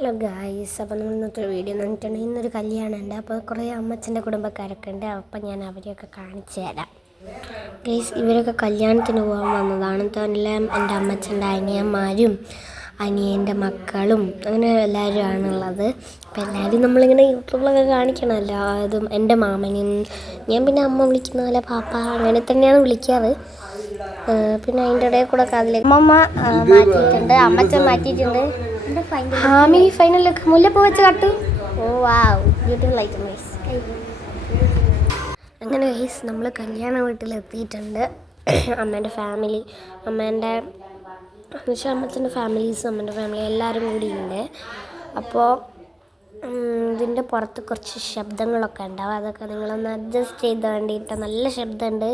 Hello guys, അപ്പോൾ നമ്മൾ ഇന്നത്തെ വീഡിയോ എന്ന് പറഞ്ഞിട്ടുണ്ടെങ്കിൽ ഇന്നൊരു കല്യാണമുണ്ട്. അപ്പോൾ കുറേ അമ്മച്ചൻ്റെ കുടുംബക്കാരൊക്കെ ഉണ്ട്. അപ്പോൾ ഞാൻ അവരെയൊക്കെ കാണിച്ചു തരാം. ഗൈസ്, ഇവരൊക്കെ കല്യാണത്തിന് പോകാൻ വന്നതാണ്. എല്ലാം എൻ്റെ അമ്മച്ചൻ്റെ അനിയന്മാരും അനിയൻ്റെ മക്കളും അങ്ങനെ എല്ലാവരും ആണുള്ളത്. അപ്പോൾ എല്ലാവരും നമ്മളിങ്ങനെ യൂട്യൂബിലൊക്കെ കാണിക്കണമല്ലോ. അതും എൻ്റെ മാമനും ഞാൻ പിന്നെ അമ്മ വിളിക്കുന്ന പോലെ പാപ്പ അങ്ങനെ തന്നെയാണ് വിളിക്കാറ്. പിന്നെ അതിൻ്റെ ഇടയിൽ കൂടെ അതിലേക്ക് അമ്മമ്മ മാറ്റിയിട്ടുണ്ട്, അമ്മച്ചൻ മാറ്റിയിട്ടുണ്ട്. ഹാമി ഫൈനലൊക്കെ മുല്ലപ്പൂ വെച്ച് കട്ടു. ഓ വാവ്, ബ്യൂട്ടിഫുൾ ഐറ്റം ഗൈസ്. അങ്ങനെ ഗൈസ് നമ്മൾ കല്യാണ വീട്ടിലെത്തിയിട്ടുണ്ട്. അമ്മേൻ്റെ ഫാമിലി, അമ്മേൻ്റെ അമ്മച്ചൻ്റെ ഫാമിലീസും അമ്മേൻ്റെ ഫാമിലി എല്ലാവരും കൂടി ഉണ്ട്. അപ്പോൾ ഇതിൻ്റെ പുറത്ത് കുറച്ച് ശബ്ദങ്ങളൊക്കെ ഉണ്ടാവും. അതൊക്കെ നിങ്ങളൊന്ന് അഡ്ജസ്റ്റ് ചെയ്ത് വേണ്ടിയിട്ട്. നല്ല ശബ്ദമുണ്ട്.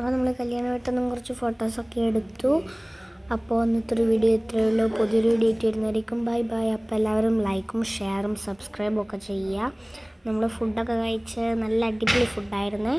അപ്പോൾ നമ്മൾ കല്യാണ വീട്ടിൽ നിന്നും കുറച്ച് ഫോട്ടോസൊക്കെ എടുത്തു. അപ്പോൾ ഇന്നത്തെ ഒരു വീഡിയോ ഇത്രയേ ഉള്ളൂ. പുതിയൊരു വീഡിയോ ആയിട്ട് വരുന്നതായിരിക്കും. Bye bye. അപ്പോൾ എല്ലാവരും ലൈക്കും ഷെയറും സബ്സ്ക്രൈബും ഒക്കെ ചെയ്യുക. നമ്മൾ ഫുഡൊക്കെ കഴിച്ച് നല്ല അടിപൊളി ഫുഡായിരുന്നേ.